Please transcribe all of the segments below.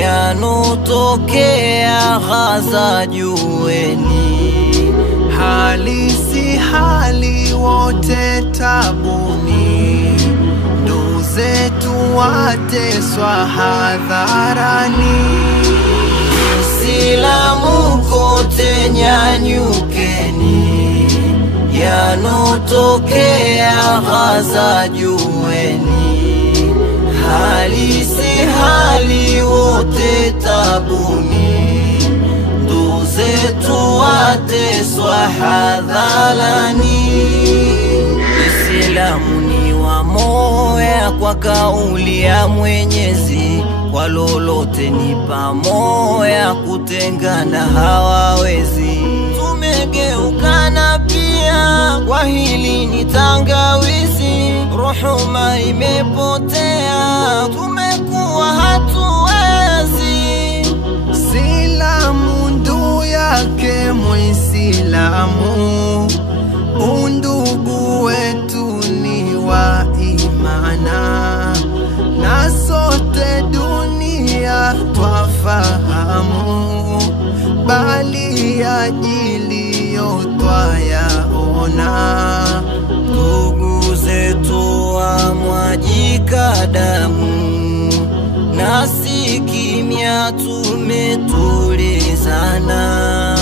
yanotokea Gaza jueni. Hali si hali, wote tabuni, ndugu zetu wateswa hadharani. Islamu kote nyanyukeni, yanotokea Gaza jueni. Hali si hali, wote tabuni, ndugu zetu wateswa hadharani. Islamu ni wa moya kwa kauli ya Mwenyezi, kwa lolote ni pamoja, kutengana hawawezi. Tumegeukana pia, kwa hili ni tangawizi, ruhuma imepotea, tumekuwa hatuwezi. Islamu ndu yake Muislamu, undugu wetu ni wa imana, na sote dunia twafahamu, bali ajiliyo twayaona. Ndugu zetu wamwagika damu, nasi kimya tumetulizana.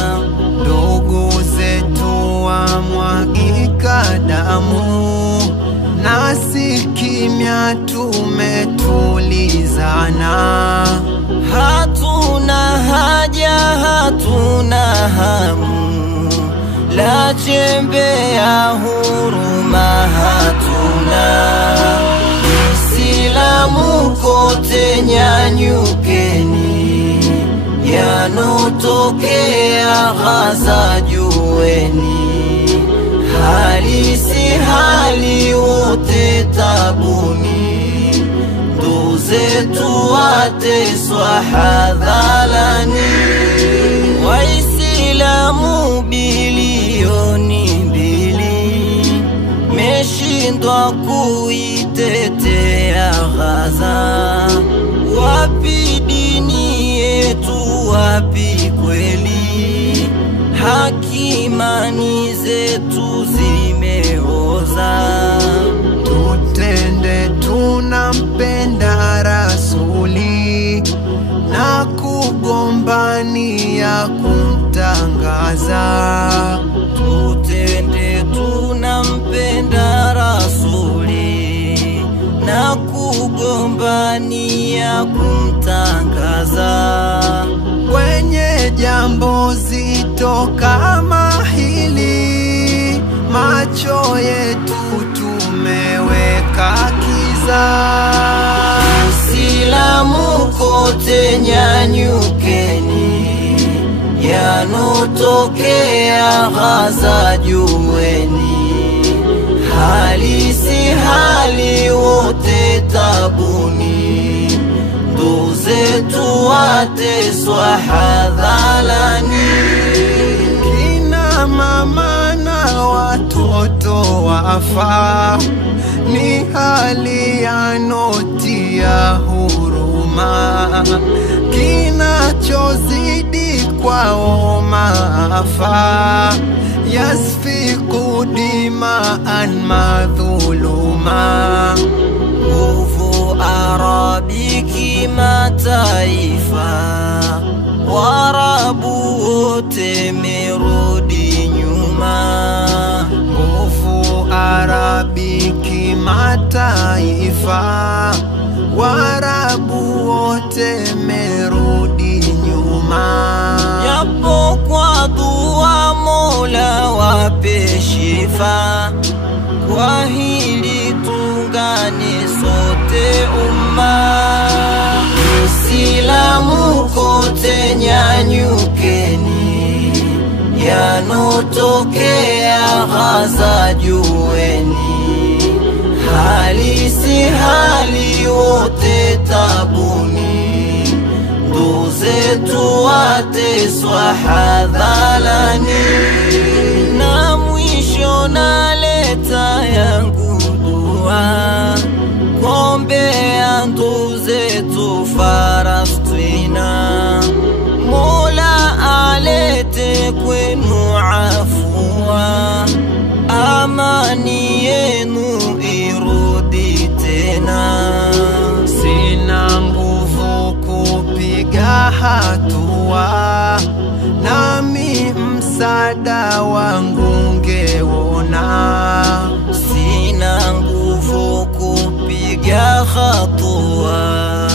Ndugu zetu wamwagika damu, nasi kimya tumetulizana. Hatuna haja, hatuna hamu, la chembe ya huruma hatuna. Islamu kote nyanyukeni, yanotokea Gaza jueni. Hali si hali, wote tabuni, ndugu zetu wateswa hadharani. Waislamu bilioni 2 meshindwa kuitetea Gaza. Wapi dini yetu, wapi kweli? Haki imani zetu zimeoza. Tutende tunampenda Rasuli, na kugombania kumtangaza. Tutende tunampenda Rasuli, na kugombania kumtangaza. Kwenye jambo zito kama hili, macho yetu tumeweka kiza. Islamu kote nyanyukeni, yanotokea Gaza jueni. Hali si hali, wote tabuni, ndugu zetu wateswa hadharani. Kina mama na watoto wafa, ni hali yanotia huruma. Kinachozidi kwao maafa, yasfiku dima'an madhuluma. Nguvu Arabi kimataifa, Waarabu wote merudi nyuma. Nguvu Arabi kimataifa, Waarabu wote merudi nyuma. Yapo kwa dua Mola wape shifa, kwa hili tungane sote umma. Islamu kote nyanyukeni, yanotokea Gaza jueni. Hali si hali, wote tabuni, ndugu zetu wateswa hadharani. Na mwisho naleta yangu dua, kuombea ndugu zetu Palestina. wote kwenu afua, amani yenu irudi tena. Sina nguvu kupiga hatua, nami msaada wangu ngeona. Sina nguvu kupiga hatua,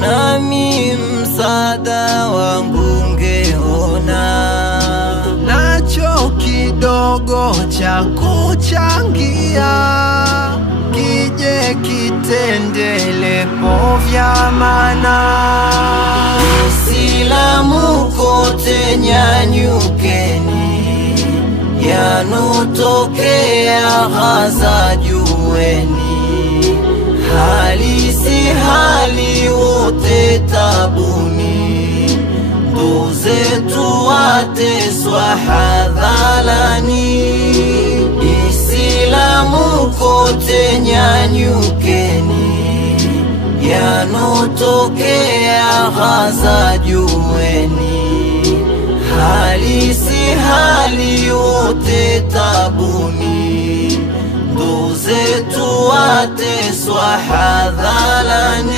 nami msaada wangu ngeona. Nacho kidogo cha kuchangia, kije kitendelepo vya maana. Uislamu kote nyanyukeni, yanotokea Gaza jueni, hali si hali wote tabuni, ndugu zetu wateswa hadharani. Uislamu kote nyanyukeni, yanotokea Gaza jueni, hali si hali wote tabuni, ndugu zetu wateswa hadharani.